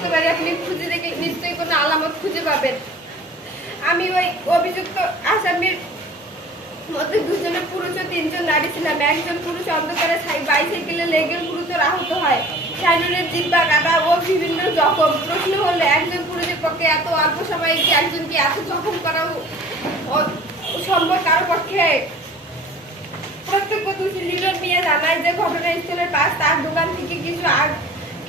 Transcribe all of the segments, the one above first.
করতে পারি, আপনি খুঁজে দেখে নিশ্চয়ই কোনো আলামত খুঁজে পাবেন। আমি ওই অভিযুক্ত আসামির মধ্যে দুজনে পুরুষ ও তিনজন নারী ছিলাম। একজন পুরুষ অন্ধকারে সাই- বাইসাইকেলে লেগে গুরুতর আহত হয়। শারীরের জিব্বা কাটা ও বিভিন্ন জখম। প্রশ্ন হলো, একজন পুরুষের পক্ষে এত অল্প সময়ে কি একজনকে এত জখম করা সম্ভব? কারও পক্ষে প্রত্যক্ষদর্শী লিলন মিয়া জানায় যে ঘটনাস্থলের পাশ তার দোকান থেকে কিছু আগ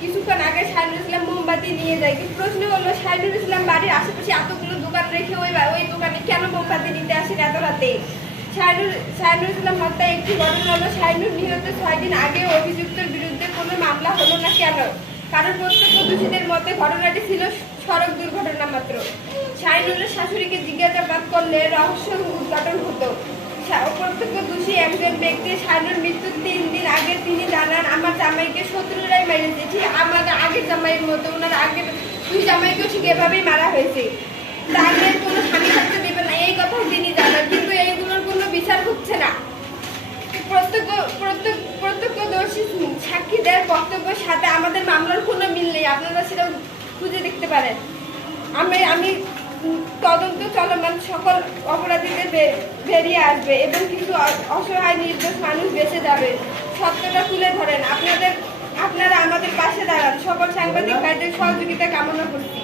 কিছুক্ষণ আগে শাহিনুর ইসলাম মোমবাতি নিয়ে যায়, কিন্তু প্রশ্ন হলো শাহিনুর ইসলাম বাড়ির আশেপাশে এতগুলো দোকান রেখে ওই ওই দোকানে কেন মোমবাতি নিতে আসেন এত রাতে? কারণ প্রত্যক্ষদর্শীদের মতে ঘটনাটি ছিল সড়ক দুর্ঘটনা মাত্র। শাহিনুরের শাশুড়িকে জিজ্ঞাসাবাদ করলে রহস্য উদ্ঘাটন হতো। প্রত্যক্ষদর্শী একজন ব্যক্তি শাহিনুর মৃত্যুর তিন দিন আগে জামাইকে শত্রুরাই মেরেছে। ঠিক, আমাদের আগের জামাইয়ের মতো, ওনার আগের দুই জামাইকেও ঠিক এভাবেই মারা হয়েছে। তাদের কোনো স্বামী থাকতে দেবে না, এই কথা তিনি জানান, কিন্তু এইগুলোর কোনো বিচার হচ্ছে না। প্রত্যক্ষ প্রত্যক্ষ, প্রত্যক্ষদর্শী সাক্ষীদের বক্তব্যের সাথে আমাদের মামলার কোনো মিল নেই, আপনারা সেটা খুঁজে দেখতে পারেন। আমি আমি তদন্ত চলমান সকল অপরাধীদের বেরিয়ে আসবে এবং কিছু অসহায় নির্দোষ মানুষ বেঁচে যাবে। সত্যটা তুলে ধরেন। আপনাদের আপনারা আমাদের পাশে দাঁড়ান। সকল সাংবাদিক ভাইদের সহযোগিতা কামনা করছি।